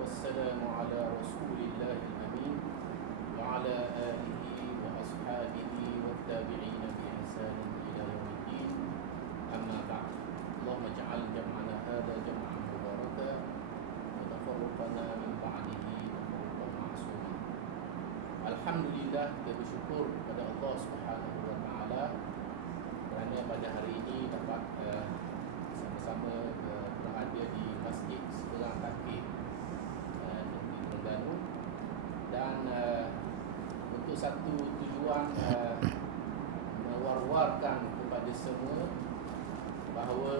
والسلام على رسول الله الأمين وعلى آله وأصحابه والتابعين بإحسان إلى يوم الدين. أما بعد. اللهم اجعل جمعنا هذا جمعا مباركا وتفرقنا من بعده تفرقا معصوما. Alhamdulillah, kita bersyukur kepada Allah Subhanahu wa taala kerana pada hari ini dapat sama-sama berada di Masjid Seberang Takif Negeri Terengganu, dan untuk satu tujuan mewar-warkan kepada semua bahawa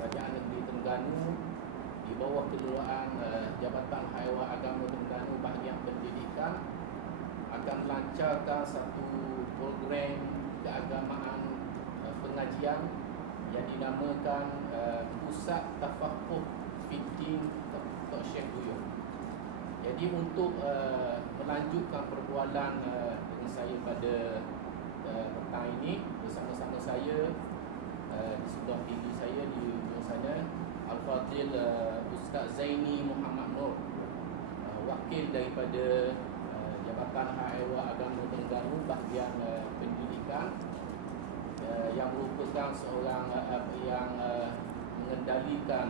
Kerajaan Negeri Terengganu di bawah keluaran Jabatan Haiwan Agama Terengganu Bahagian Pendidikan akan melancarkan satu program keagamaan pengajian yang dinamakan Pusat Tafakuh Fiddin Tok Syekh Duyung. Jadi untuk melanjutkan perbualan dengan saya pada petang ini, bersama-sama saya di sebelah kiri saya di ujung sana Al-Fadhil Ustaz Zaini Muhammad Nur, wakil daripada Jabatan Haiwan Agama Terengganu Bahagian Pendidikan, yang merupakan seorang yang mengendalikan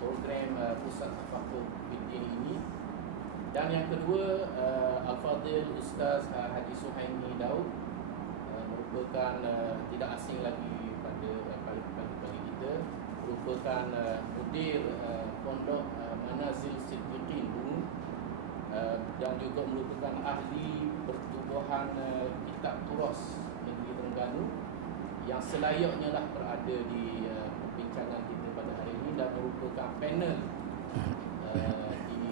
program Pusat Tafakuh Fiddin ini. Dan yang kedua, Al-Fadhil Ustaz Haji Suhaimi Daud, merupakan tidak asing lagi pada kita, merupakan mudir Pondok Manazil Siddiqin Bungu, dan juga merupakan ahli pertubuhan kitab turas Negeri Terengganu yang selayaknya lah berada di perbincangan kita pada hari ini, dan merupakan panel di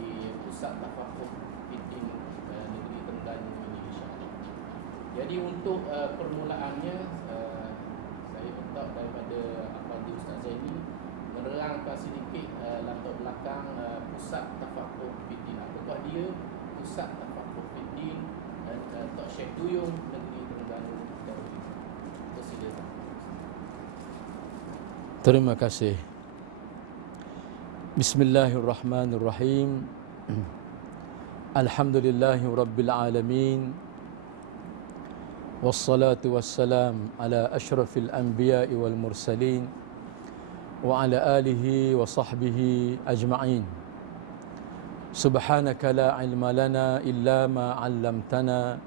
Pusat Tafakuh Fiddin Negeri Terengganu ini, insya-Allah. Jadi untuk permulaannya, saya minta daripada Al-Fadhil Ustaz Zaini menerangkan sedikit latar belakang Pusat Tafakuh Fiddin. Apakah dia Pusat Tafakuh Fiddin Tok Syekh Duyung Negeri Terengganu? Silakan. Terima kasih. Bismillahirrahmanirrahim. Alhamdulillahi Rabbil Alamin. Wassalatu wassalam ala ashrafil anbiya'i wal mursalin wa ala alihi wa sahbihi ajma'in. Subhanaka la ilma lana illa ma 'allamtana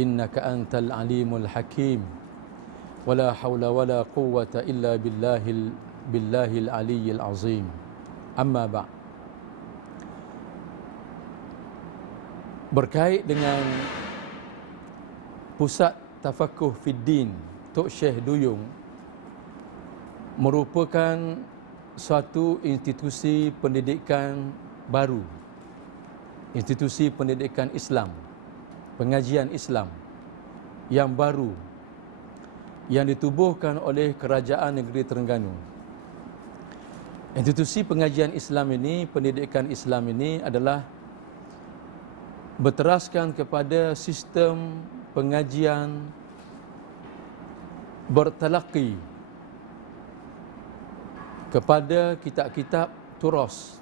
innaka antal alimul hakim. Wala hawla wala quwwata illa billahil aliyyil azim. Amma ba'. Berkait dengan Pusat Tafakuh Fiddin Tok Syekh Duyung merupakan suatu institusi pendidikan baru, institusi pendidikan Islam, pengajian Islam yang baru yang ditubuhkan oleh Kerajaan Negeri Terengganu. Institusi pengajian Islam ini, pendidikan Islam ini adalah berteraskan kepada sistem pengajian bertalaqi kepada kitab-kitab turas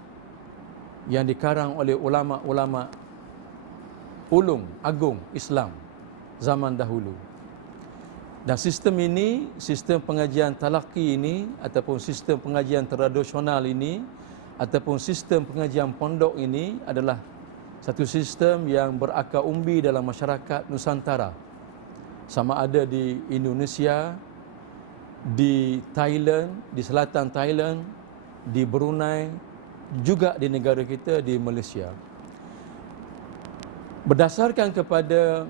yang dikarang oleh ulama-ulama ulung agung Islam zaman dahulu. Dan sistem ini, sistem pengajian talaqi ini, ataupun sistem pengajian tradisional ini, ataupun sistem pengajian pondok ini adalah satu sistem yang berakar umbi dalam masyarakat Nusantara. Sama ada di Indonesia, di Thailand, di selatan Thailand, di Brunei, juga di negara kita, di Malaysia. Berdasarkan kepada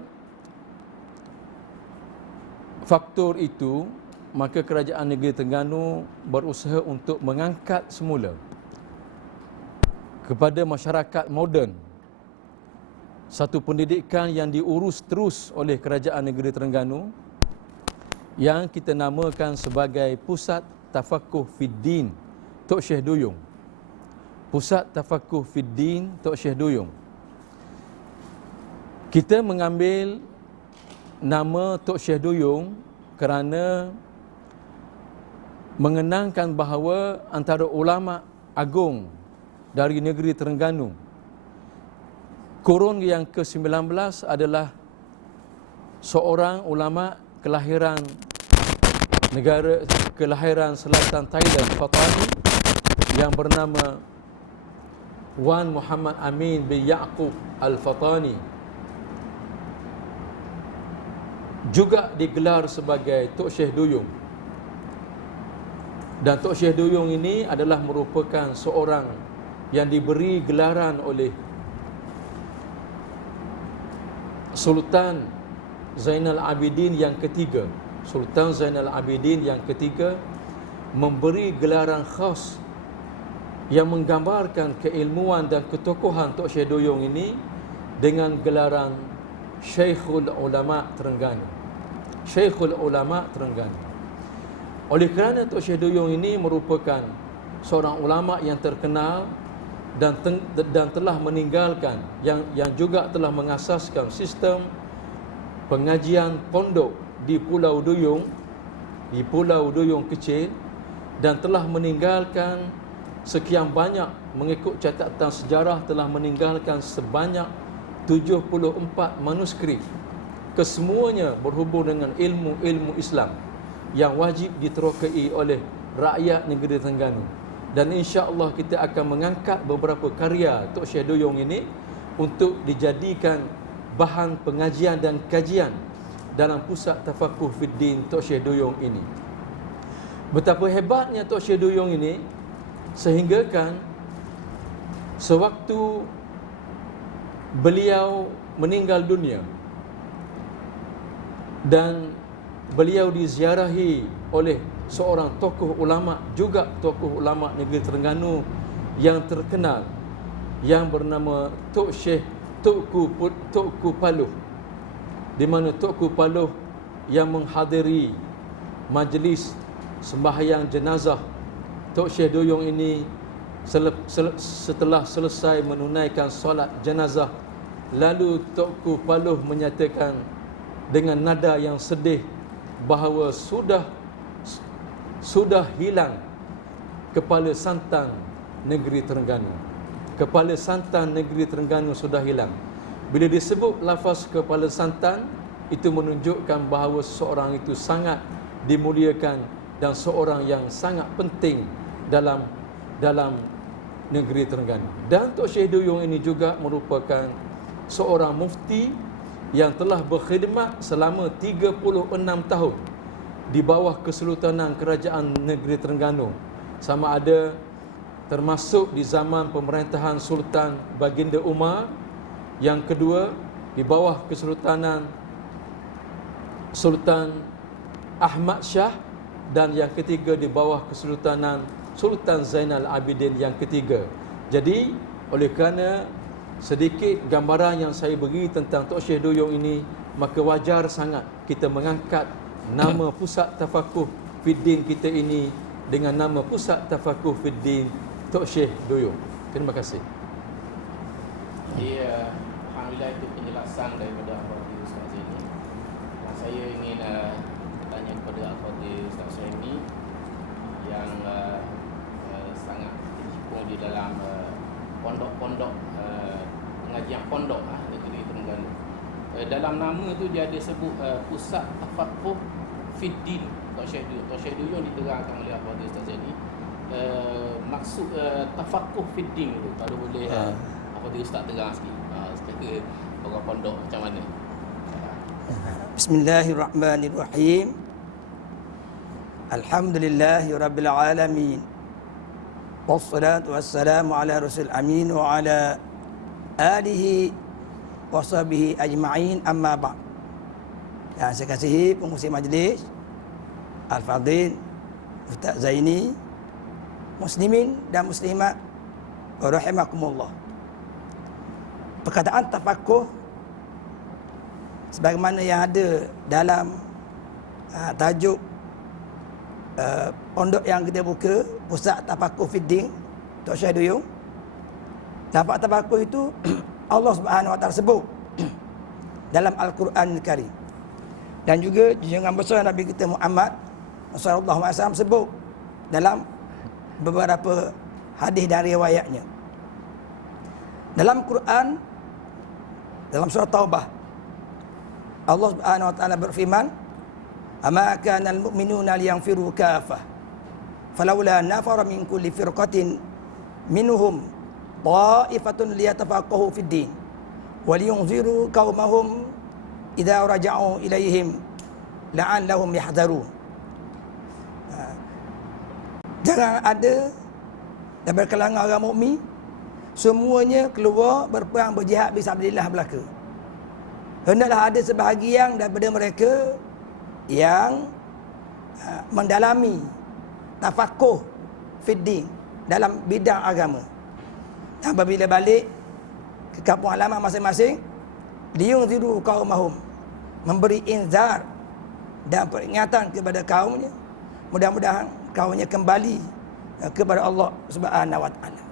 faktor itu, maka Kerajaan Negeri Terengganu berusaha untuk mengangkat semula kepada masyarakat moden satu pendidikan yang diurus terus oleh Kerajaan Negeri Terengganu yang kita namakan sebagai Pusat Tafakuh Fiddin Tok Syekh Duyung. Pusat Tafakuh Fiddin Tok Syekh Duyung. Kita mengambil nama Tok Syekh Duyung kerana mengenangkan bahawa antara ulama agung dari negeri Terengganu. Kurun yang ke-19 adalah seorang ulama kelahiran selatan Thailand, Fatani, yang bernama Wan Muhammad Amin bin Yaqub Al-Fatani, juga digelar sebagai Tok Syekh Duyung. Dan Tok Syekh Duyung ini adalah merupakan seorang yang diberi gelaran oleh Sultan Zainal Abidin yang ketiga. Sultan Zainal Abidin yang ketiga memberi gelaran khas yang menggambarkan keilmuan dan ketokohan Tok Syekh Duyung ini dengan gelaran Syekhul Ulama Terengganu. Syekhul Ulama Terengganu. Oleh kerana Tok Syekh Duyung ini merupakan seorang ulama yang terkenal dan telah meninggalkan, yang juga telah mengasaskan sistem pengajian pondok di Pulau Duyung kecil, dan telah meninggalkan sekian banyak, mengikut catatan sejarah, telah meninggalkan sebanyak 74 manuskrip. Kesemuanya berhubung dengan ilmu-ilmu Islam yang wajib diterokai oleh rakyat negeri Terengganu. Dan insya-Allah kita akan mengangkat beberapa karya Tok Syekh Duyung ini untuk dijadikan bahan pengajian dan kajian dalam pusat tafakuh fiddin Tok Syekh Duyung ini. Betapa hebatnya Tok Syekh Duyung ini sehinggakan sewaktu beliau meninggal dunia dan beliau diziarahi oleh seorang tokoh ulama, juga tokoh ulama negeri Terengganu yang terkenal, yang bernama Tok Syekh Tokku Paluh, di mana Tokku Paluh yang menghadiri majlis sembahyang jenazah Tok Syekh Duyung ini. Setelah selesai menunaikan solat jenazah, lalu Tokku Paluh menyatakan dengan nada yang sedih bahawa sudah hilang kepala santan negeri Terengganu. Kepala santan negeri Terengganu sudah hilang. Bila disebut lafaz kepala santan, itu menunjukkan bahawa seorang itu sangat dimuliakan dan seorang yang sangat penting dalam negeri Terengganu. Dan Tok Syekh Duyung ini juga merupakan seorang mufti yang telah berkhidmat selama 36 tahun di bawah kesultanan kerajaan negeri Terengganu, sama ada termasuk di zaman pemerintahan Sultan Baginda Umar, yang kedua di bawah kesultanan Sultan Ahmad Shah, dan yang ketiga di bawah kesultanan Sultan Zainal Abidin yang ketiga. Jadi oleh kerana sedikit gambaran yang saya beri tentang Tok Syekh Duyung ini, maka wajar sangat kita mengangkat nama pusat tafakuh fiddin kita ini dengan nama Pusat Tafakuh Fiddin Tok Syekh Duyung. Terima kasih. Ya, alhamdulillah itu penjelasan daripada Al-Fadhil Ustaz ini. Saya ingin tanya kepada Al-Fadhil Ustaz ini yang sangat berjimpung di dalam pondok-pondok pengajian pondok negeri Terengganu. Dalam nama tu dia ada sebut Pusat Tafakuh Fiddin Tok Syekh Duyung. Tok Syekh Duyung diterangkan oleh Al-Fadhil Ustaz ini maksud tafakuh fiddin tu, kalau boleh Al-Fadhil Ustaz terang sikit sebagai orang pondok macam mana. Bismillahirrahmanirrahim. Alhamdulillahirabbil alamin. Wassalatu wassalamu ala rasul amin wa ala alihi wa sahbihi ajma'in, amma ba'd. Yang saya kasihi pengurusi majlis, Al-Fadhil Ustaz Zaini, muslimin dan muslimat rahimakumullah. Perkataan tafakuh sebagaimana yang ada dalam tajuk pondok yang kita buka, Pusat Tafakuh Fiddin Tok Syekh Duyung. Lafaz tafakuh itu Allah Subhanahu Wa Taala sebut dalam Al-Quran Al-Karim, dan juga junjungan besar Nabi kita Muhammad sallallahu alaihi wasallam sebut dalam beberapa hadis dan riwayatnya. Dalam Quran, dalam surah Taubah, Allah Subhanahu wa taala berfirman, "Ama kana al-mu'minuna liyanfiru kaffah, falawla nafara min kulli firqatin minhum ta'ifatun liyatafaqahu fid din, wa liyunziru qaumahum idza raja'u ilaihim la'allahum yahdharun." Jangan ada daripada kalangan orang mukmin semuanya keluar berperang berjihad fisabilillah belaka. Hendaklah ada sebahagian daripada mereka yang mendalami tafakuh fiddin dalam bidang agama. Dan apabila balik ke kampung halaman masing-masing, liyunziru qaumahum, memberi inzar dan peringatan kepada kaumnya, mudah-mudahan kaumnya kembali kepada Allah Subhanahu wa taala.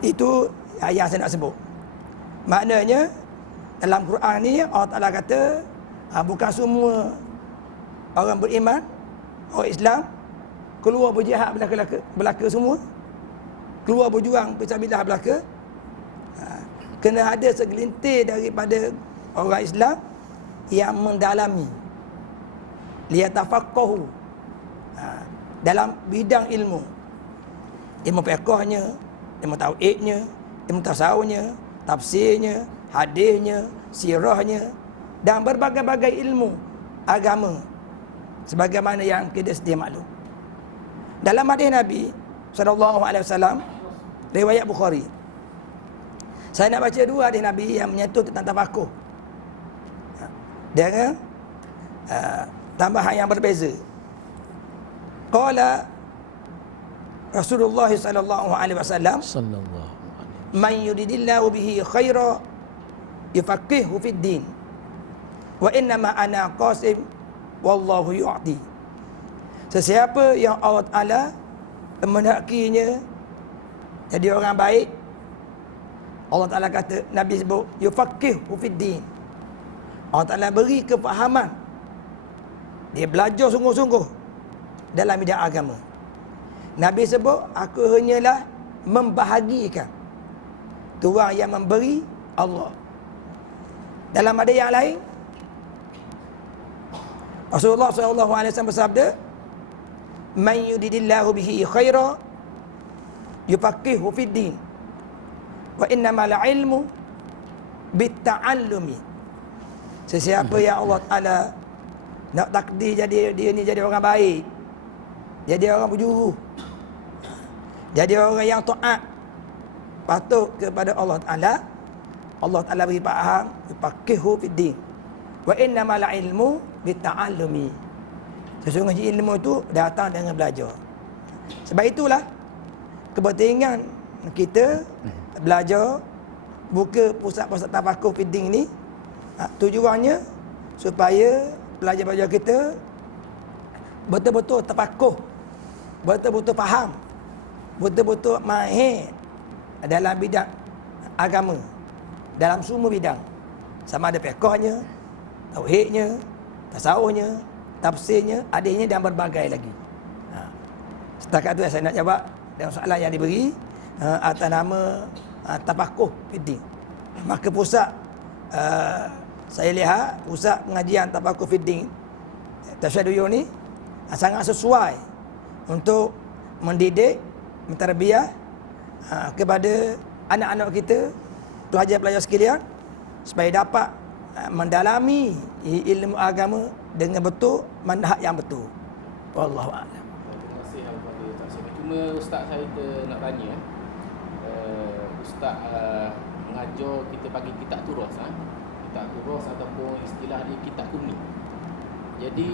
Itu yang saya nak sebut. Maknanya dalam Quran ni Allah Taala kata bukan semua orang beriman, orang Islam keluar berjihad belaka semua, keluar berjuang fisabilillah belaka. Kena ada segelintir daripada orang Islam yang mendalami, liyatafaqahu, dalam bidang ilmu fiqhnya, ilmu tauhidnya, ilmu tasawufnya, tafsirnya, hadisnya, sirahnya dan berbagai-bagai ilmu agama sebagaimana yang kita sedia maklum. Dalam hadis Nabi SAW, riwayat Bukhari, saya nak baca dua hadis Nabi yang menyentuh tentang tafakuh dengan tambahan yang berbeza. Qala Rasulullah sallallahu alaihi wasallam, "Man yuridillahu bihi khaira yufaqihu fid din. Wa innama ana qasim wallahu yu'ti." Sesiapa yang Allah Taala menghendakinya jadi orang baik, Allah Taala kata, Nabi sebut yufaqihu fid din. Allah Taala beri kefahaman. Dia belajar sungguh-sungguh dalam bidang agama. Nabi sebut, aku hanyalah membahagikan. Tuhan yang memberi Allah. Dalam hadis yang lain, Rasulullah SAW bersabda, "Man yuridillahu bihi khaira yufaqihu fid din. Wa innamal ilmu bitta'allumi." Sesiapa yang Allah Taala nak takdir jadi dia ni jadi orang baik, jadi orang berjuru, jadi orang yang taat, patuh kepada Allah Taala, Allah Taala beri faham, faqihu fid din. Wa innamal ilmu bitta'allumi. Sesungguhnya ilmu itu datang dengan belajar. Sebab itulah kepentingan kita belajar, buka pusat-pusat tafakuh fid din ni, tujuannya supaya pelajar-pelajar kita betul-betul tafakuh, betul-betul faham, betul-betul mahir dalam bidang agama, dalam semua bidang, sama ada fiqhnya, tauhidnya, tasawufnya, tafsirnya, hadisnya dan berbagai lagi. Setakat itu saya nak jawab dalam soalan yang diberi atas nama tafakuh fiddin. Maka pusat saya lihat pusat pengajian tafakuh fiddin Tasyaduyun ni sangat sesuai untuk mendidik, menterbiah kepada anak-anak kita, pelajar-pelajar sekalian, supaya dapat mendalami ilmu agama dengan betul, manhaj yang betul. Wallahu a'lam. Terima kasih Al-Fadhil Ustaz. Cuma Ustaz saya nak tanya, Ustaz mengajar kita bagi kitab turus, kitab turus ataupun istilah dia kitab kuning. Jadi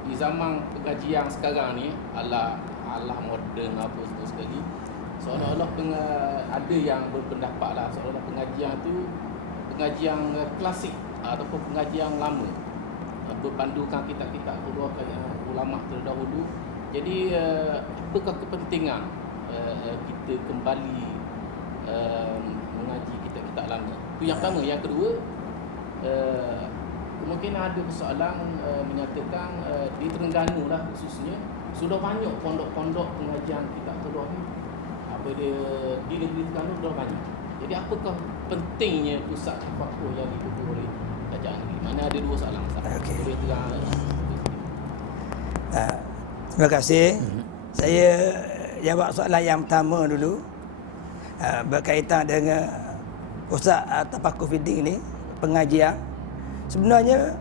di zaman pengajian sekarang ni ala moden apa semua sekali, seolah-olah ada yang berpendapat lah seolah-olah pengajian tu pengajian klasik ataupun pengajian lama, berpandukan kitab-kitab turus ulama terdahulu. Jadi apakah kepentingan kita kembali mengaji kitab-kitab lama? Itu yang pertama. Yang kedua, mungkin ada persoalan menyatakan di Terengganu lah khususnya sudah banyak pondok-pondok pengajian kitab turus ni. Apa dia di negeri Terengganu dah banyak. Jadi apakah pentingnya pusat tafakur yang dibuat oleh kerajaan negeri? Mana ada dua soalan Ustaz. Okey. Boleh terang Terima kasih. Saya jawab soalan yang pertama dulu. Berkaitan dengan pusat tafakur feeding ni, pengajian. Sebenarnya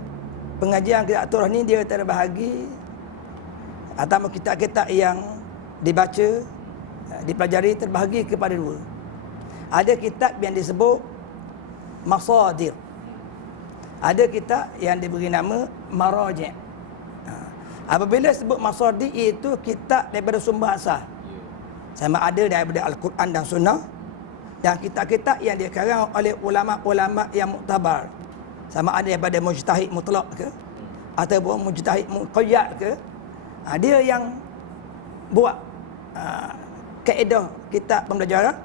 pengajian kitab Turah ni dia terbahagi atau kitab-kitab yang dibaca, dipelajari terbahagi kepada dua. Ada kitab yang disebut masadir. Ada kitab yang diberi nama maraji'. Apabila sebut masadir itu kitab daripada sumber asal. Sama ada daripada Al-Quran dan Sunnah, dan kitab-kitab yang dikarang oleh ulama-ulama yang muktabar. Sama ada daripada mujtahid mutlak ke ataupun mujtahid muqayyad ke, dia yang buat kaedah kitab pembelajaran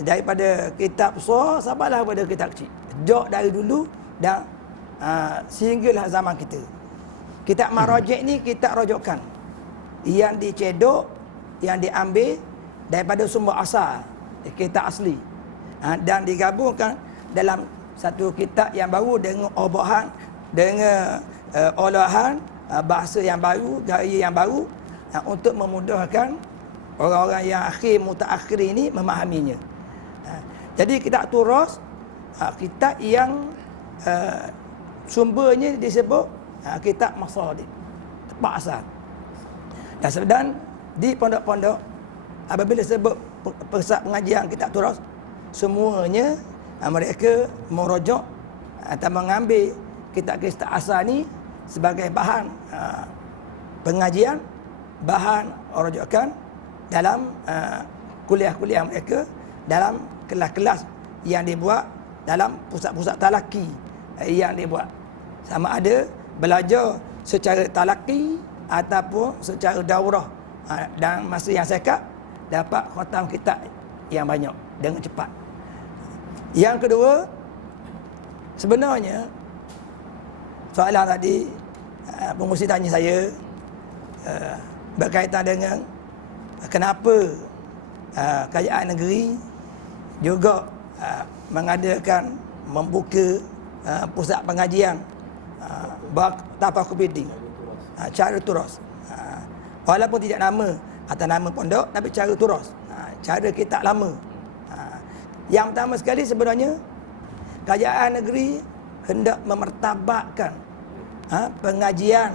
daripada kitab besar sampailah pada kitab kecil. Sejak dari dulu dan sehinggalah zaman kita. Kitab maraji' ni kitab rujukan yang dicedok, yang diambil daripada sumber asal, kitab asli, dan digabungkan dalam satu kitab yang baru dengan obahan, dengan olahan bahasa yang baru, gaya yang baru, untuk memudahkan orang-orang yang mutaakhir ini memahaminya. Jadi kitab Turas, kitab yang sumbernya disebut kitab masadir, tempat asal. Dan di pondok-pondok apabila sebut pusat pengajian kitab Turas, semuanya mereka merujuk atau mengambil kitab-kitab asal ni sebagai bahan pengajian, bahan rujukan dalam kuliah-kuliah mereka, dalam kelas-kelas yang dibuat dalam pusat-pusat talaki yang dibuat. Sama ada belajar secara talaki ataupun secara daurah, dan masa yang singkat dapat khatam kitab yang banyak dengan cepat. Yang kedua, sebenarnya soalan tadi pengurusi tanya saya berkaitan dengan kenapa kerajaan negeri juga mengadakan, membuka pusat pengajian tafakur feeding, cara Turas. Walaupun tidak nama atau nama pondok, tapi cara Turas, cara kitab lama. Yang pertama sekali sebenarnya kerajaan negeri hendak memertabatkan pengajian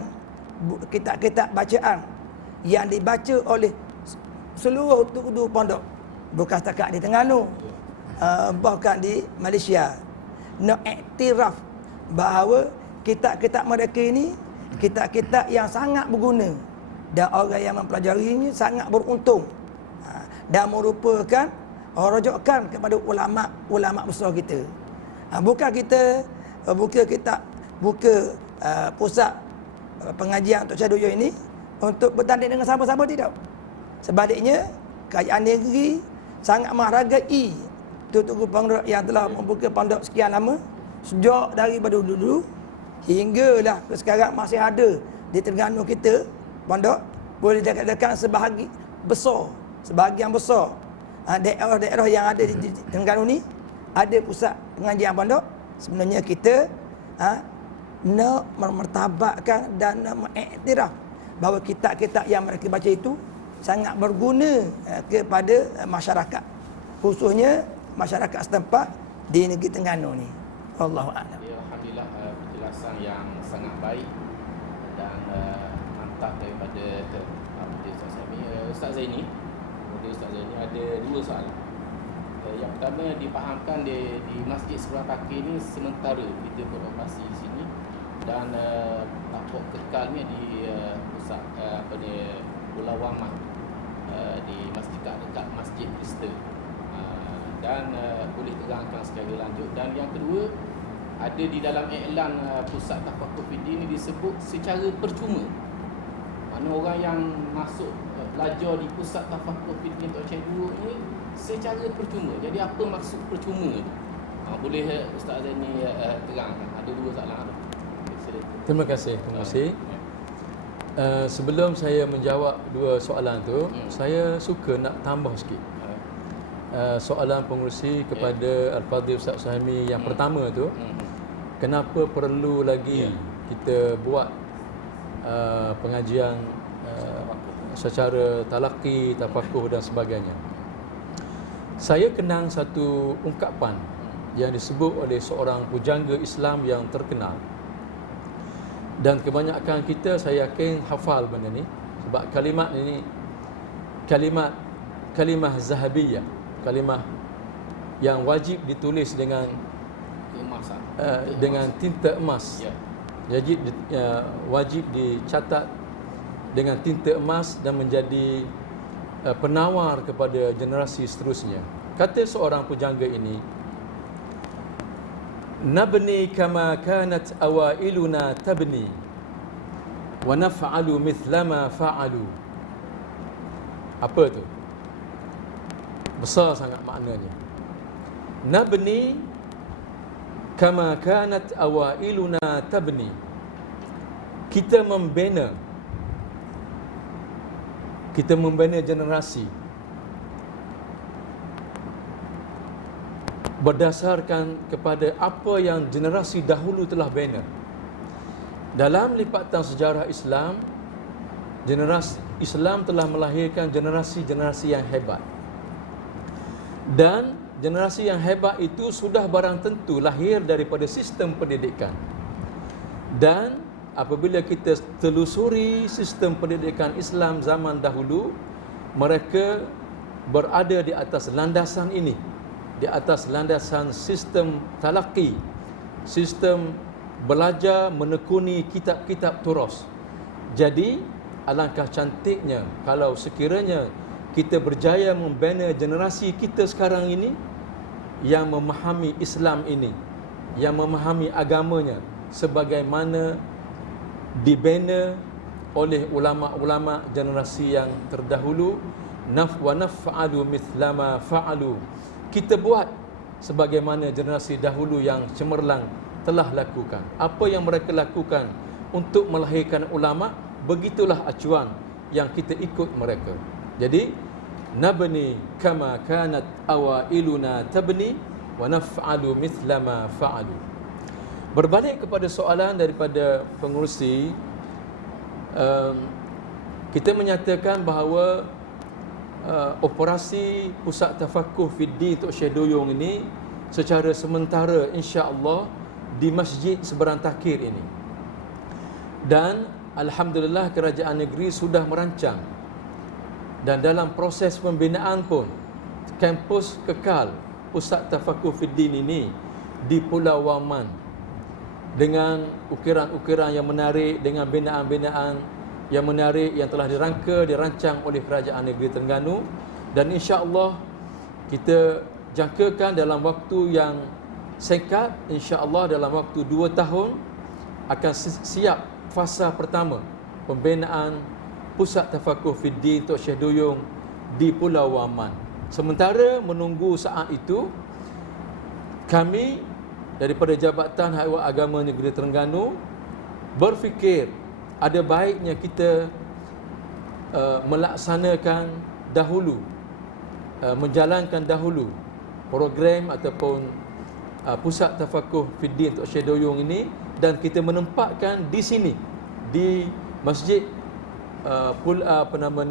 kitab-kitab bacaan yang dibaca oleh seluruh tudu pondok, bukan setakat di Terengganu, bahkan di Malaysia. Nak iktiraf bahawa kitab-kitab mereka ini kitab-kitab yang sangat berguna, dan orang yang mempelajarinya sangat beruntung, dan merupakan rujukan kepada ulama besar kita. Bukan kita buka pusat pengajian untuk Syahduyo ini untuk bertanding dengan siapa-siapa, tidak. Sebaliknya, kerajaan negeri sangat menghargai tutu pondok yang telah membuka pondok sekian lama, sejak daripada dulu hinggalah ke sekarang masih ada di Terengganu kita pondok. Boleh dikatakan sebahagian besar daerah-daerah yang ada di Terengganu ni ada pusat pengajian pondok. Sebenarnya kita nak memertabatkan dan nak mengiktiraf bahawa kitab-kitab yang mereka baca itu sangat berguna kepada masyarakat, khususnya masyarakat setempat di negeri Terengganu ni. Wallahu a'lam. Alhamdulillah, penjelasan yang sangat baik dan mantap daripada Ustaz Sami. Ustaz Zaini, ada dua soalan. Yang pertama, difahamkan di Masjid Seberang Kaki ni sementara kita beroperasi di sini, dan tapak kekalnya di pusat Pulau Wamah, di masjid dekat Masjid Kristen, dan boleh terangkan secara lanjut. Dan yang kedua, ada di dalam iklan pusat tafakur feeding ini disebut secara percuma. Mana orang yang masuk belajar di pusat tafakur feeding untuk cikgu ini secara percuma. Jadi apa maksud percuma itu? Boleh Ustaz Zaini terangkan? Ada dua soalan. Terima kasih. Sebelum saya menjawab dua soalan tu, saya suka nak tambah sikit. soalan pengerusi kepada Al-Fadhil Ustaz Suhaimi yang pertama tu, kenapa perlu lagi kita buat pengajian secara talaqi, tafakuh dan sebagainya. Saya kenang satu ungkapan yang disebut oleh seorang pujangga Islam yang terkenal, dan kebanyakan kita saya yakin hafal benda ni, sebab kalimat ini kalimah zahabiyah, kalimah yang wajib ditulis dengan Keemasan. dengan tinta emas. Ya. Jadi wajib dicatat dengan tinta emas dan menjadi penawar kepada generasi seterusnya. Kata seorang pujangga ini, nabni kama kanat awailuna tabni wa naf'alu mithla ma fa'alu. Apa tu? Besar sangat maknanya. Nabni kama kanat awailuna tabni. Kita membina generasi berdasarkan kepada apa yang generasi dahulu telah bina. Dalam lipatan sejarah Islam, generasi Islam telah melahirkan generasi-generasi yang hebat. Dan generasi yang hebat itu sudah barang tentu lahir daripada sistem pendidikan. Dan apabila kita telusuri sistem pendidikan Islam zaman dahulu, mereka berada di atas landasan ini, di atas landasan sistem talaqi, sistem belajar menekuni kitab-kitab turas. Jadi alangkah cantiknya kalau sekiranya kita berjaya membina generasi kita sekarang ini yang memahami Islam ini, yang memahami agamanya sebagaimana dibina oleh ulama-ulama generasi yang terdahulu. Wa naf'alu mithla ma fa'alu. Kita buat sebagaimana generasi dahulu yang cemerlang telah lakukan. Apa yang mereka lakukan untuk melahirkan ulama, begitulah acuan yang kita ikut mereka. Jadi nabni kama kanat awailuna tabni wa naf'alu mithla ma fa'alu. Berbalik kepada soalan daripada pengerusi, kita menyatakan bahawa operasi Pusat Tafakuh Fiddin Tok Syekh Duyung ini secara sementara insya-Allah di Masjid Seberang Takir ini. Dan alhamdulillah kerajaan negeri sudah merancang, dan dalam proses pembinaan pun kampus kekal Pusat Tafakuh Fiddin ini di Pulau Waman dengan ukiran-ukiran yang menarik, dengan binaan-binaan yang menarik yang telah dirancang oleh kerajaan negeri Terengganu. Dan insya-Allah kita jangkakan dalam waktu yang singkat, insya-Allah dalam waktu 2 tahun akan siap fasa pertama pembinaan Pusat Tafakuh Fiddin Tok Syekh Duyung di Pulau Waman. Sementara menunggu saat itu, kami daripada Jabatan Haiwan Agama Negeri Terengganu berfikir ada baiknya kita melaksanakan dahulu, menjalankan dahulu program ataupun Pusat Tafakuh Fiddin Tok Syekh Duyung ini, dan kita menempatkan di sini di Masjid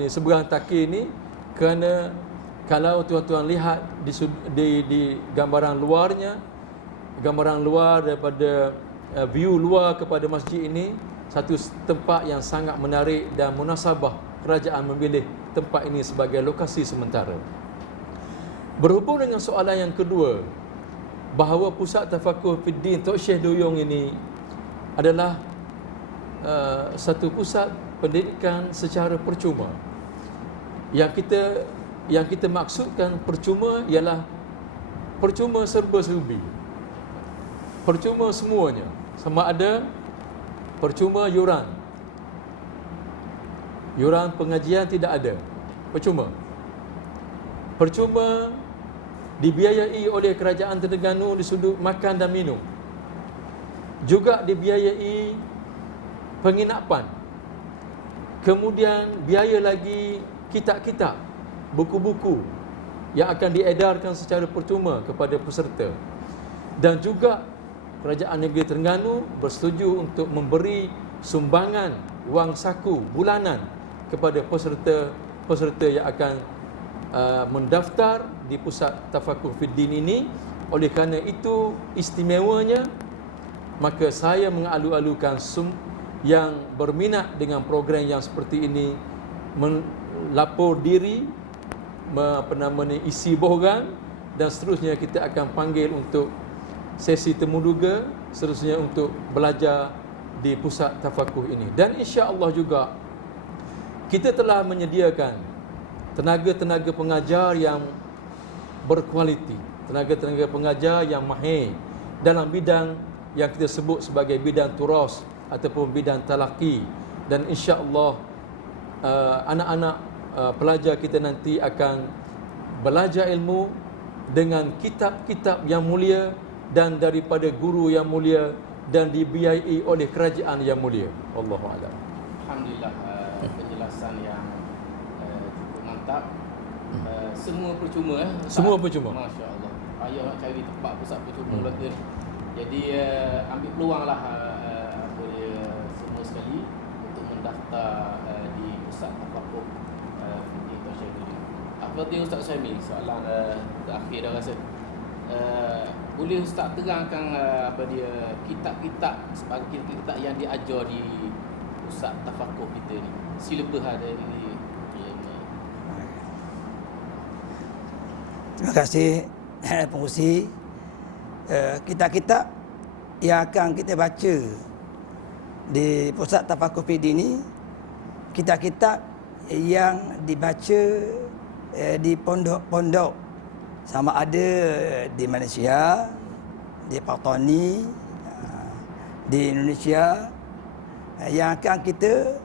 Seberang Takir ini, kerana kalau tuan-tuan lihat di gambaran luarnya, gambaran luar daripada view luar kepada masjid ini, satu tempat yang sangat menarik dan munasabah kerajaan memilih tempat ini sebagai lokasi sementara. Berhubung dengan soalan yang kedua, bahawa Pusat Tafakuh Fiddin Tok Syekh Duyung ini adalah satu pusat pendidikan secara percuma. Yang kita maksudkan percuma ialah percuma serba-serbi, percuma semuanya, sama ada percuma yuran pengajian tidak ada, percuma. Percuma dibiayai oleh kerajaan Terengganu di sudut makan dan minum, juga dibiayai penginapan, kemudian biaya lagi kitab-kitab, buku-buku yang akan diedarkan secara percuma kepada peserta. Dan juga Kerajaan Negeri Terengganu bersetuju untuk memberi sumbangan wang saku bulanan kepada peserta yang akan mendaftar di Pusat Tafakur Fiddin ini. Oleh kerana itu istimewanya, maka saya mengalu-alukan yang berminat dengan program yang seperti ini melapor diri, isi borang, dan seterusnya kita akan panggil untuk sesi temuduga, seterusnya untuk belajar di Pusat Tafakuh ini. Dan insya-Allah juga kita telah menyediakan tenaga-tenaga pengajar yang berkualiti, tenaga-tenaga pengajar yang mahir dalam bidang yang kita sebut sebagai bidang turas ataupun bidang talaqi. Dan insya-Allah anak-anak pelajar kita nanti akan belajar ilmu dengan kitab-kitab yang mulia dan daripada guru yang mulia dan dibiayai oleh kerajaan yang mulia. Allahu a'lam. Alhamdulillah, penjelasan yang cukup mantap. Semua percuma Semua percuma. Masya-Allah. Payah nak cari tempat pusat percuma belaka. Jadi ambil peluanglah semua sekali untuk mendaftar di Pusat Tafakuh Fiddin Tasyadudi. Apa dia Ustaz Syamil? Soalan terakhir dah rasa. Boleh Ustaz terangkan kitab-kitab sebagai kitab yang diajar di Pusat Tafakuh kita ni? Silabus ada di Terima kasih pengurusi. Kitab-kitab yang akan kita baca di Pusat Tafakuh Fiddin ini, kitab-kitab yang dibaca di pondok-pondok, sama ada di Malaysia, di Patani, di Indonesia, yang akan kita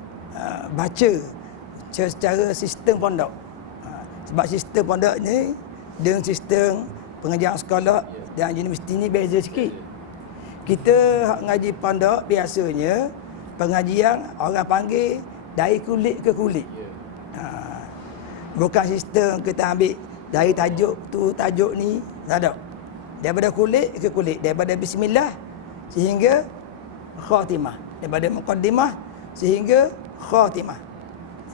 baca secara sistem pondok. Sebab sistem pondok ni dengan sistem pengajian sekolah dan universiti ni beza sikit. Kita ngaji pondok biasanya pengajian orang panggil dari kulit ke kulit. Bukan sistem kita ambil dari tajuk tu tajuk ni, tak ada. Daripada kulit ke kulit, daripada bismillah sehingga khatimah, daripada muqaddimah sehingga khatimah.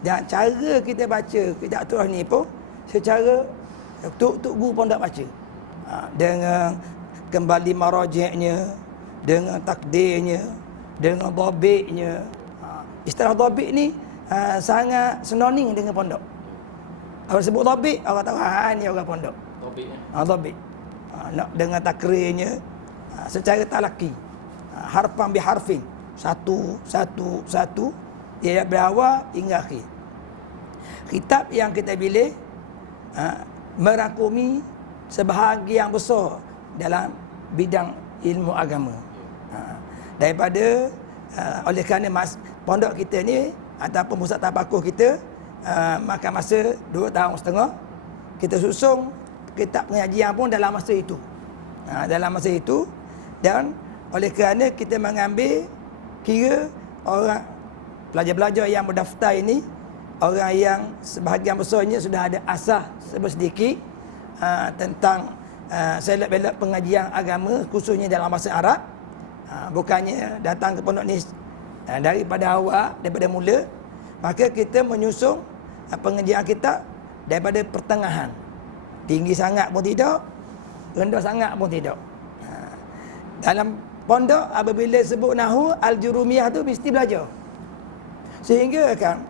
Dan cara kita baca kitab tuah ni pun secara tuk guru pondok baca. Dengan kembali maraji'nya, dengan takdirnya, dengan dhabitnya. Istilah dhabit ni sangat sinonim dengan pondok. Kalau sebut dhabit, orang tahu ni orang pondok. topiknya. Dhabit. Nak dengan takrirnya secara talaki. Harfan bi harfin. Satu, dia berawal hingga akhir. Kitab yang kita pilih merangkumi sebahagian besar dalam bidang ilmu agama. Daripada oleh kerana pondok kita ni ataupun pusat tafakuh kita makan masa 2 tahun setengah, kita susung kitab pengajian pun dalam masa itu. Dalam masa itu, dan oleh kerana kita mengambil kira orang pelajar-pelajar yang berdaftar ini orang yang sebahagian besarnya sudah ada asas sedikit tentang selek-belek pengajian agama khususnya dalam bahasa Arab. Bukannya datang ke pondok ni daripada awal, daripada mula, maka kita menyusung pengajian kita daripada pertengahan. Tinggi sangat pun tidak, rendah sangat pun tidak. Dalam pondok apabila sebut nahwu al-jurumiyah tu mesti belajar. Sehingga kan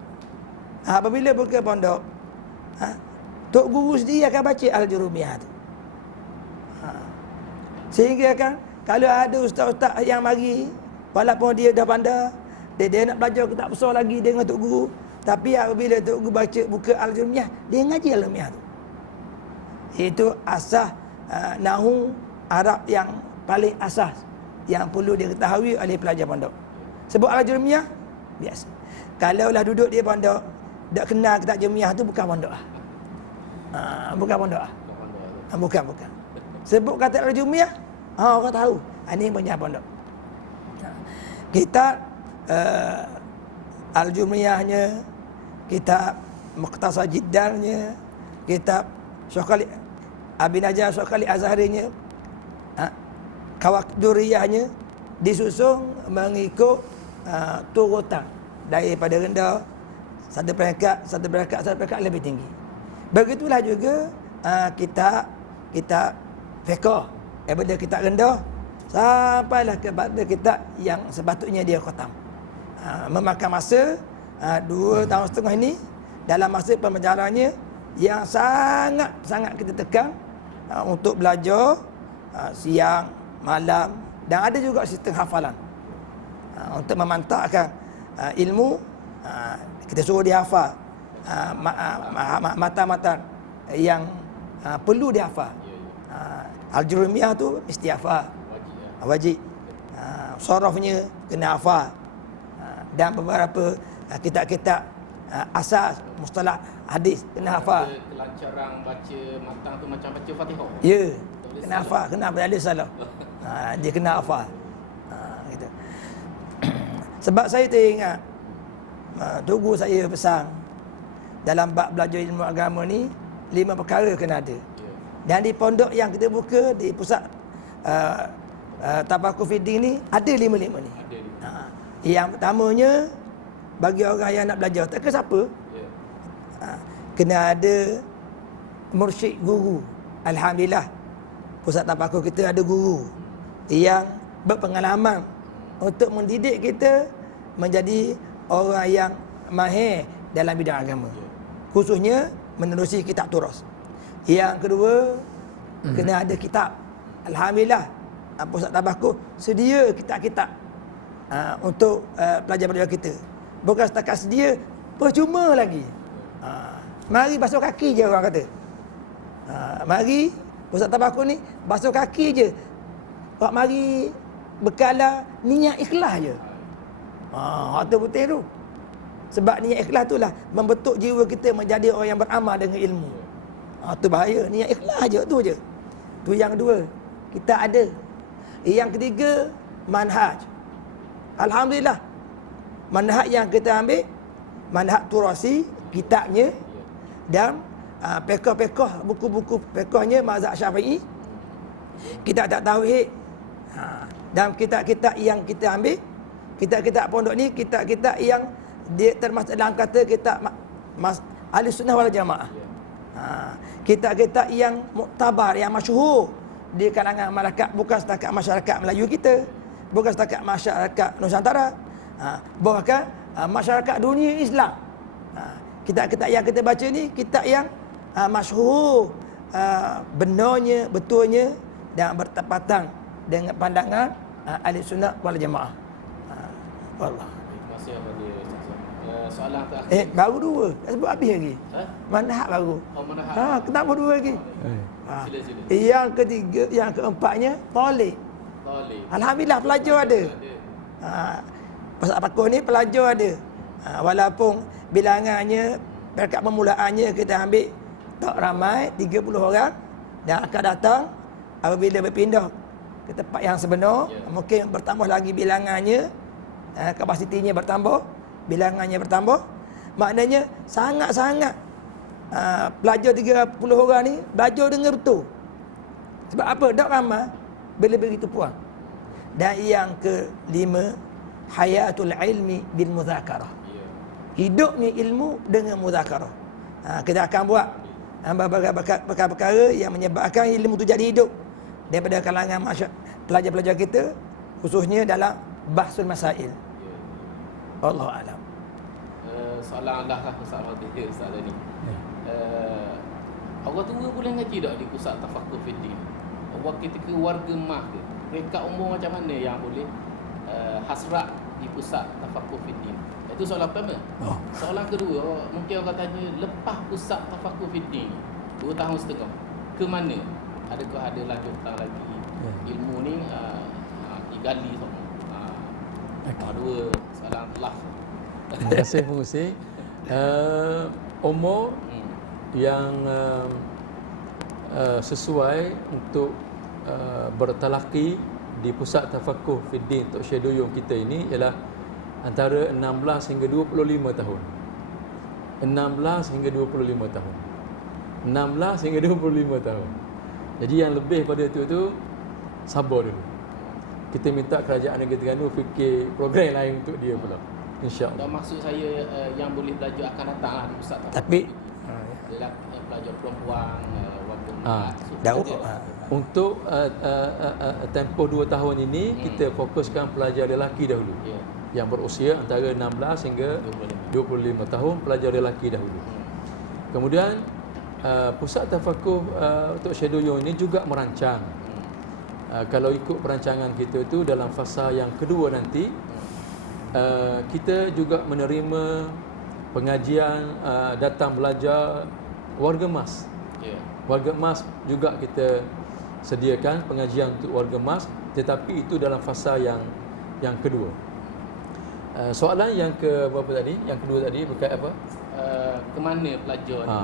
apabila buka pondok, tok guru sendiri akan baca al-jurumiyah tu. Sehingga kan kalau ada ustaz-ustaz yang mari walaupun dia dah pandai, dia nak belajar kitab besar lagi dengan tok guru, tapi apabila tok guru baca buka al-jurumiyah, dia ngaji al-jurumiyah tu. Itu asas nahwu Arab yang paling asas yang perlu diketahui oleh pelajar pondok. Sebut al-jurumiyah biasa. Kalaulah duduk di pondok tak kenal kitab jurumiyah tu, bukan pondok ah. Bukan pondok ah. Bukan. Sebut kata al-jurumiyah, orang tahu ini punya pondok. Kitab al-jurumiyahnya, kitab muqtasar jiddarnya, kitab Syekh Abi Najjar Syekh Khalid Azharinya, Kawakduriyahnya disusun mengikut turutan daripada rendah satu peringkat lebih tinggi. Begitulah juga kitab fiqh daripada kitab rendah sampailah kepada kitab yang sepatutnya dia khatam. Memakan masa 2 tahun setengah ini, dalam masa pembelajarannya yang sangat kita tekan untuk belajar siang, malam, dan ada juga sistem hafalan untuk memantapkan ilmu. Kita suruh dia hafal matan-matan yang perlu dia hafal. Al-Jurumiyah tu mesti hafal, wajib. Sarafnya kena hafal, dan beberapa kitab-kitab asas mustalah hadis kena hafal. Kelancaran baca matan tu macam baca Fatihah. Ya, kena hafal, kena berada salah. Dia kena hafal. Gitu. Sebab saya teringat guru saya pesan dalam bab belajar ilmu agama ni 5 perkara kena ada. Dan di pondok yang kita buka di pusat Tafakur Fiddin ni ada 5 ni. Yang pertamanya, bagi orang yang nak belajar, tak ke siapa, kena ada mursyid, guru. Alhamdulillah, pusat tafakur kita ada guru yang berpengalaman untuk mendidik kita menjadi orang yang mahir dalam bidang agama, khususnya menerusi kitab turas. Yang kedua, kena ada kitab. Alhamdulillah, pusat tafakur sedia kitab-kitab untuk pelajar-pelajar kita. Bukan setakat sedia, percuma lagi. Mari basuh kaki je orang kata. Mari pusat tafakur ni basuh kaki je. Pak mari bekala niat ikhlas je. Itu penting tu. Sebab niat ikhlas itulah membentuk jiwa kita menjadi orang yang beramal dengan ilmu. Itu bahaya. Niat ikhlas je, tu je. Tu yang kedua, kita ada. Yang ketiga, manhaj. Alhamdulillah, manhaj yang kita ambil, manhaj turasi, kitabnya, dan fiqh-fiqh, buku-buku fiqhnya mazhab Syafi'i, kitab tauhid, dan kitab-kitab yang kita ambil, kitab-kitab pondok ni, kitab-kitab yang dia termasuk dalam kata kitab ahli sunnah wal jamaah. Kitab-kitab yang muktabar, yang masyhur di kalangan masyarakat, bukan setakat masyarakat Melayu kita, bukan setakat masyarakat Nusantara, bahkan masyarakat dunia Islam. Kitab-kitab yang kita baca ni kitab yang masyhur, benarnya, betulnya, dan bertepatan dengan pandangan ahli sunnah wal jamaah. Wallah. Terima kasih kepada soalan terakhir. Baru 2. Tak sebut habis lagi. Manhaj baru. Manhaj. Kenapa 2 lagi? Sila. Yang ketiga, yang keempatnya talik. Alhamdulillah pelajar ada. Pasal Pakuh ni pelajar ada. Walaupun bilangannya, peringkat permulaannya kita ambil tak ramai, 30 orang, dan akan datang apabila berpindah ke tempat yang sebenar, mungkin bertambah lagi bilangannya, kapasitinya bertambah, bilangannya bertambah. Maknanya sangat-sangat pelajar 30 orang ni belajar dengan betul. Sebab apa? Tak ramai, bila begitu puan. Dan yang kelima, hayatul ilmi bil muzakarah. Hidupnya ilmu dengan muzakarah. Kita akan buat perkara-perkara yang menyebabkan ilmu itu jadi hidup daripada kalangan pelajar-pelajar kita, khususnya dalam bahsul masail. Wallahu a'lam. Soalan dah lah Ustaz Fatih, Ustaz ni. Orang tua boleh ngaji tak di pusat Tafakur Fiddin? Orang ketika warga mah ke? Mereka umur macam mana yang boleh hasrat di pusat Tafakur Fiddin? Itu soalan pertama. Soalan kedua, mungkin orang tanya, lepas pusat Tafakur Fiddin 2 tahun setengah, ke mana? Adakah ada lanjutan lagi ilmu ni digali semua? Dua soalan last. Terima kasih pengusi. Umur yang sesuai untuk bertalaki di pusat Tafakur Fiddin Tok Syekh Duyung kita ini ialah antara 16 hingga 25 tahun. 16 hingga 25 tahun. 16 hingga 25 tahun. Jadi yang lebih pada tu sabar dulu. Kita minta kerajaan negeri Terengganu fikir program lain untuk dia pula. InsyaAllah. Dan maksud saya yang boleh belajar akan datang lah di pusat tafakur. Tapi pelajar perempuan, warga Ah. mat. So, dah dia- Untuk tempoh 2 tahun ini kita fokuskan pelajar lelaki dahulu. Ya. Yang berusia antara 16 hingga 25 tahun, pelajar lelaki dahulu. Kemudian pusat tafakuh untuk Syeduyung ini juga merancang. Kalau ikut perancangan kita tu dalam fasa yang kedua nanti, kita juga menerima pengajian datang belajar warga emas. Ya. Warga emas juga kita sediakan pengajian untuk warga emas, tetapi itu dalam fasa yang kedua. Soalan yang ke berapa tadi? Yang kedua tadi berkait apa? Ke mana pelajar ni?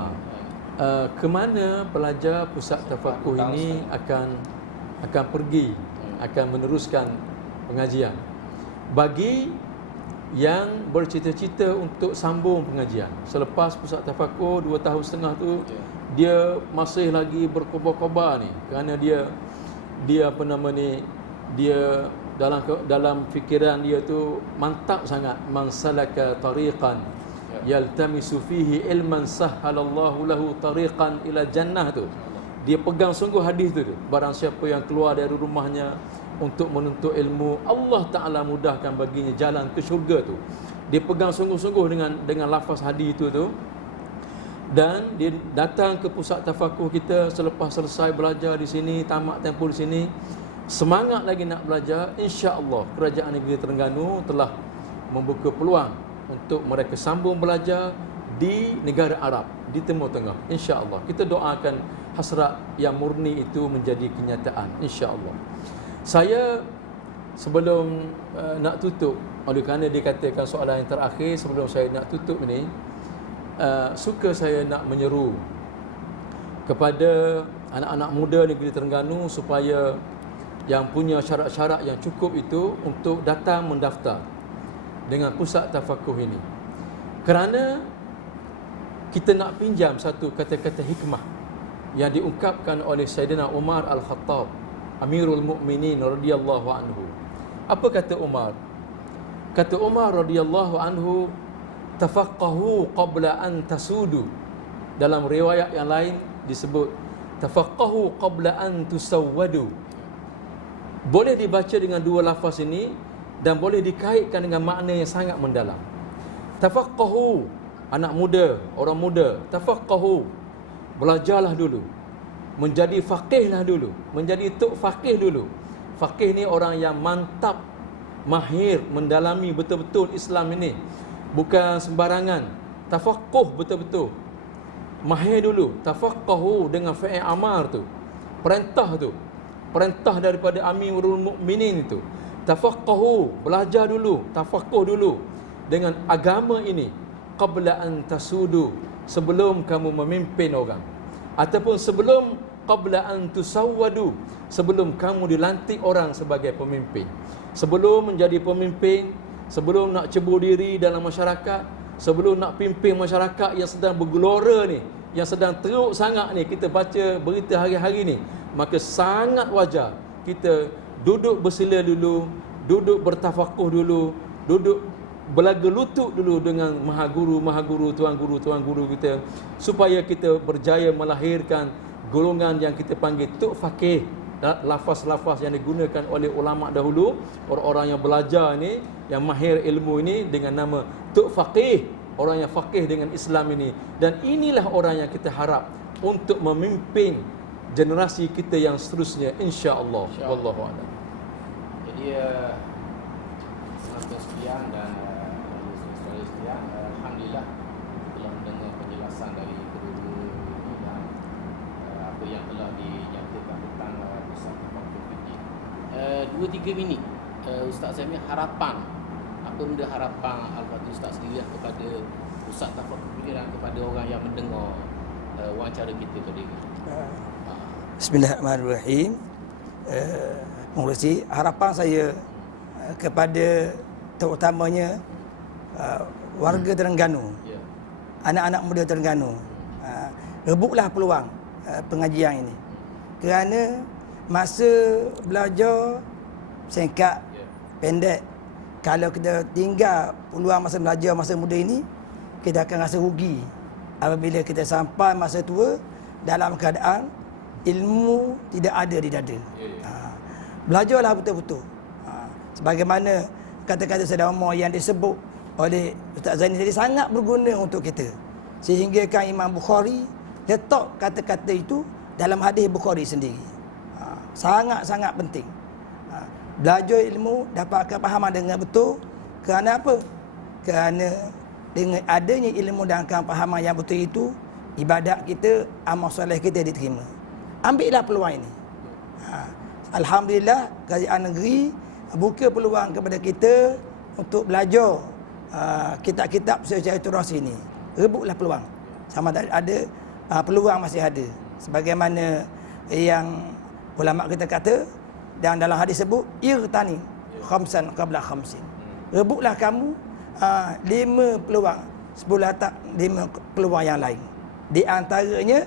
Ke mana pelajar pusat tafakuh ini akan pergi, akan meneruskan pengajian. Bagi yang bercita-cita untuk sambung pengajian selepas pusat tafakuh 2 tahun setengah tu, dia masih lagi berkobar-kobar ni kerana dia apa nama ni, dia dalam fikiran dia tu mantap sangat, man salaka tariqan yaltamisu fihi ilman sahhalallahu lahu tariqan ila jannah tu. Dia pegang sungguh hadis tu. Barang siapa yang keluar dari rumahnya untuk menuntut ilmu, Allah Taala mudahkan baginya jalan ke syurga tu. Dia pegang sungguh-sungguh dengan lafaz hadis itu tu. Dan dia datang ke pusat tafakuh kita selepas selesai belajar di sini, tamat tempoh di sini, semangat lagi nak belajar, insya-Allah Kerajaan Negeri Terengganu telah membuka peluang untuk mereka sambung belajar di negara Arab, di Timur Tengah. Insya-Allah kita doakan hasrat yang murni itu menjadi kenyataan, insya-Allah. Saya sebelum nak tutup, oleh kerana dikatakan soalan yang terakhir sebelum saya nak tutup ni, suka saya nak menyeru kepada anak-anak muda negeri Terengganu supaya yang punya syarat-syarat yang cukup itu untuk datang mendaftar dengan pusat tafakuh ini. Kerana kita nak pinjam satu kata-kata hikmah yang diungkapkan oleh Sayyidina Umar Al-Khattab, Amirul Mukminin radhiyallahu anhu. Apa kata Umar? Kata Umar radhiyallahu anhu, tafaqahu qabla an tasudu. Dalam riwayat yang lain disebut tafaqahu qabla an tusawwadu. Boleh dibaca dengan dua lafaz ini dan boleh dikaitkan dengan makna yang sangat mendalam. Tafaqahu, anak muda, orang muda, tafaqahu, belajarlah dulu. Menjadi faqihlah dulu, menjadi tok faqih dulu. Faqih ni orang yang mantap, mahir, mendalami betul-betul Islam ini. Bukan sembarangan. Tafaqquh betul-betul. Mahir dulu. Tafaqahu dengan fi'il amar tu. Perintah tu. Perintah daripada Amirul Mukminin itu. Tafaqahu, belajar dulu, tafaqquh dulu dengan agama ini qabla an tasudu, sebelum kamu memimpin orang. Ataupun sebelum qabla an tusawwadu, sebelum kamu dilantik orang sebagai pemimpin. Sebelum menjadi pemimpin, sebelum nak cebur diri dalam masyarakat, sebelum nak pimpin masyarakat yang sedang bergelora ni, yang sedang teruk sangat ni, kita baca berita hari-hari ni, maka sangat wajar kita duduk bersila dulu, duduk bertafakuh dulu, duduk belaga lutut dulu dengan mahaguru, tuan guru kita, supaya kita berjaya melahirkan golongan yang kita panggil tok faqih. Lafaz-lafaz yang digunakan oleh ulama dahulu, orang-orang yang belajar ni, yang mahir ilmu ini, dengan nama tok faqih, orang yang faqih dengan Islam ini. Dan inilah orang yang kita harap untuk memimpin generasi kita yang seterusnya, insya-Allah. Wallahu a'lam. Jadi penonton sekalian dan saudara sekalian, alhamdulillah telah mendengar penjelasan dari kedua-dua ini dan apa yang telah dinyatakan tentang pusat tafakuh fikih. 2-3 minit Ustaz Zamir, harapan, apa benda harapan Al-Fadhil Ustaz sendiri kepada pusat tafakuh fikih dan kepada orang yang mendengar wawancara kita tadi ini? Bismillahirrahmanirrahim. Mengurusi harapan saya kepada terutamanya warga Terengganu, Ya. anak-anak muda Terengganu, rebutlah peluang pengajian ini. Kerana masa belajar singkat, pendek. Kalau kita tinggal peluang masa belajar masa muda ini, kita akan rasa rugi apabila kita sampai masa tua dalam keadaan ilmu tidak ada di dada. Belajarlah betul-betul. Sebagaimana kata-kata Saudara Umar yang disebut oleh Ustaz Zaini tadi sangat berguna untuk kita. Sehingga kan Imam Bukhari letak kata-kata itu dalam hadis Bukhari sendiri. Sangat-sangat penting. Belajar ilmu dapatkan pahaman dengan betul. Kerana apa? Kerana dengan adanya ilmu dan pahaman yang betul itu, ibadat kita, amal soleh kita diterima. Ambillah peluang ini. Alhamdulillah kerajaan negeri buka peluang kepada kita untuk belajar kitab-kitab secara turas ini. Rebutlah peluang. Sama ada peluang masih ada. Sebagaimana yang ulama kita kata, dan dalam hadis sebut irtani khamsan qabla khamsin. Rebutlah kamu 5 peluang sebelum tak 5 peluang yang lain. Di antaranya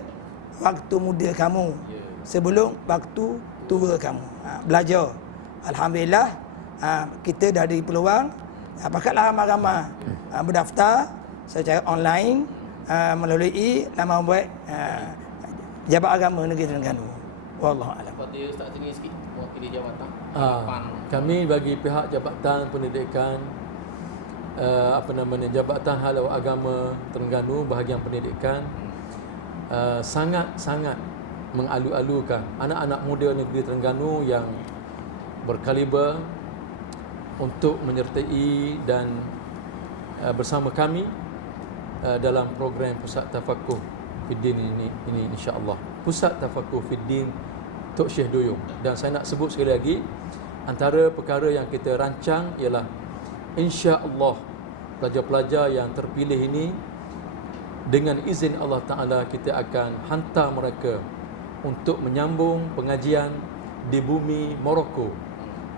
waktu muda kamu sebelum waktu tua kamu. Belajar. Alhamdulillah kita dah ada peluang. Pakatlah ramai-ramai berdaftar secara online melalui nama web Jabat Agama Negeri Terengganu. Wallahu a'lam. Kepada Ustaz tinggi sikit mewakili jabatan. Kami bagi pihak Jabatan Pendidikan Jabatan Halau Agama Terengganu bahagian pendidikan sangat-sangat mengalu-alukan anak-anak muda negeri Terengganu yang berkaliber untuk menyertai dan bersama kami dalam program Pusat Tafakuh Fiddin ini insya-Allah. Pusat Tafakuh Fiddin Tok Syekh Duyung. Dan saya nak sebut sekali lagi, antara perkara yang kita rancang ialah insya-Allah pelajar-pelajar yang terpilih ini dengan izin Allah Ta'ala kita akan hantar mereka untuk menyambung pengajian di bumi Morocco.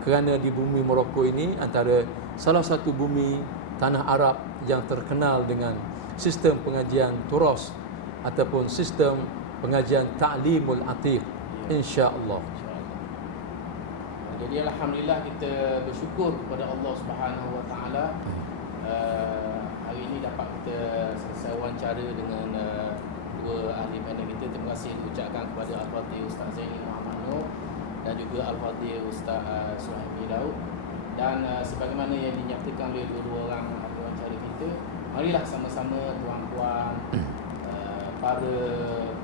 Kerana di bumi Morocco ini antara salah satu bumi tanah Arab yang terkenal dengan sistem pengajian turas ataupun sistem pengajian ta'limul atiq, insya-Allah. Jadi alhamdulillah kita bersyukur kepada Allah Subhanahu Wa Taala hari ini dapat kita selesai wawancara dengan dua ahli panel kita. Terima kasih ucapkan kepada Al-Fadhil Ustaz Zaini Muhammad Nur dan juga Al-Fadhil Ustaz Suhaimi Daud. Dan sebagaimana yang dinyatakan oleh dua-dua orang ahli wawancara kita, marilah sama-sama tuan-puan, para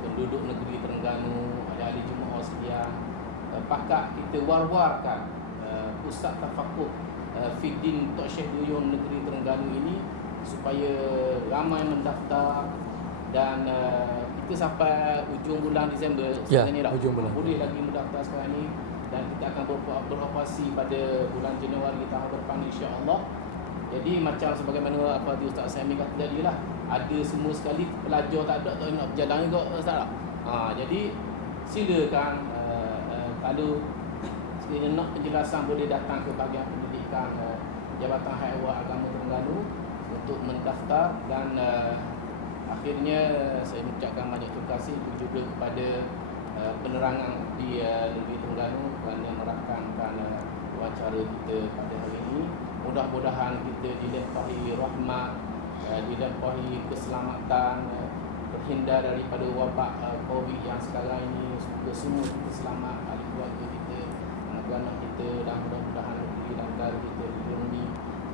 penduduk negeri Terengganu, ahli-ahli Jumaah sekalian, pakat kita war-warkan Pusat Tafakuh Fiddin Tok Syekh Duyung negeri Terengganu ini supaya ramai mendaftar dan kita sampai ujung bulan Disember sekarang ni dah. Boleh lagi mendaftar sekarang ni dan kita akan beroperasi pada bulan Januari tahun depan insya-Allah. Jadi macam sebagaimana apa Ustaz Sami kata tadi lah, ada semua sekali pelajar tak nak berjalan juga Ustaz lah. Jadi silakan kalau sekiranya nak penjelasan boleh datang ke bahagian pendidikan Jabatan Halau Agama Terengganu untuk mendaftar. Dan akhirnya saya mengucapkan banyak terima kasih juga kepada penerangan di negeri Terengganu kerana merakamkan wawancara kita pada hari ini. Mudah-mudahan kita dilimpahi rahmat, dilimpahi keselamatan, terhindar daripada wabak COVID yang sekarang ini. Semoga semua kita selamat, ahli keluarga kita, anak-anak kita, dan mudah-mudahan negeri dan negara kita dilindungi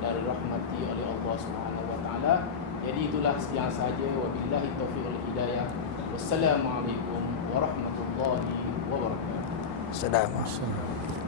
dan dirahmati oleh Allah Subhanahu Wa Taala. Jadi itulah sekian sahaja. Wabillahi taufiq wal hidayah. Wassalamualaikum warahmatullahi wabarakatuh. Assalamualaikum.